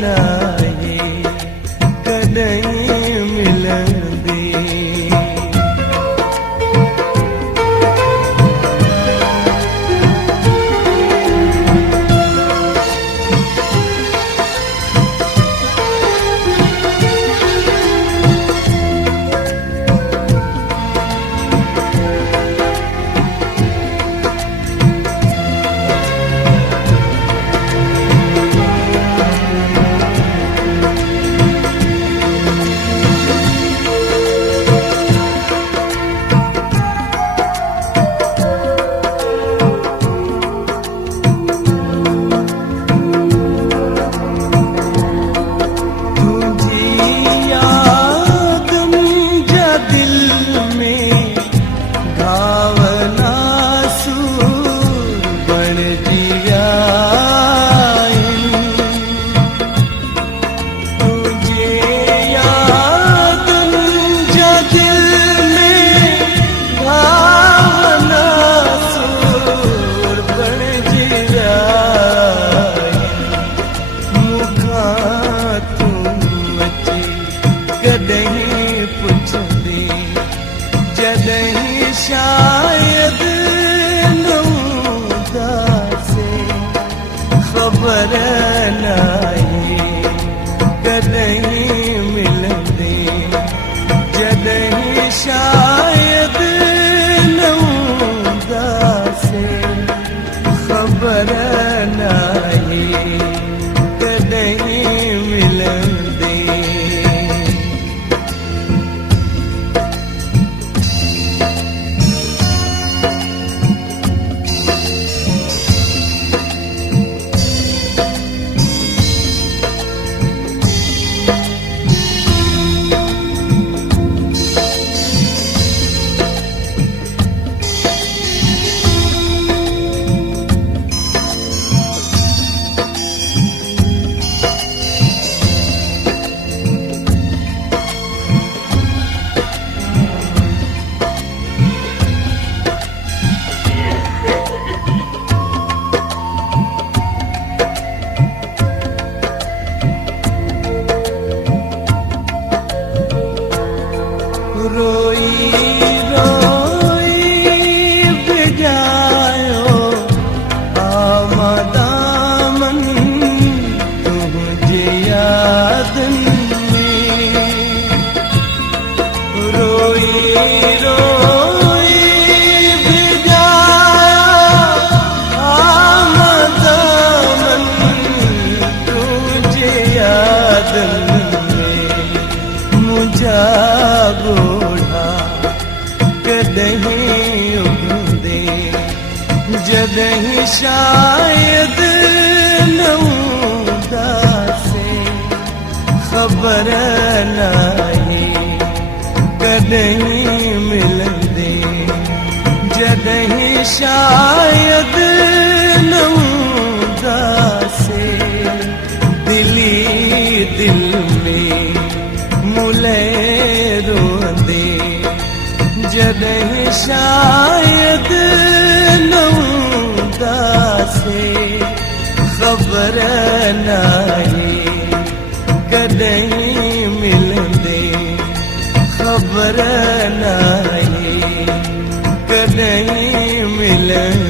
नाहे कॾहिं मिलंदे। कॾहिं पुछंदे जॾहिं शायद न हूंदासे ख़बर नाहे कॾहिं मिलंदे जॾहिं शायद न हूंदासे ख़बर नाहे कॾहिं मिलंदे। रोई रोई बिजायो आमदामन तुझे यादन में। रोई रोई बिजायो आमदामन तुझे यादन में। मुझा कॾहिं उगंदे जॾहिं शायद न हूंदासे ख़बर नाहे कॾहिं मिलंदे जॾहिं शायद न हूंदासे। दिली दिल में मुले रोंदे जॾहिं शायद न हूंदासे ख़बर नाहे कॾहिं मिलंदे ख़बर नाहे कॾहिं मिलंदे।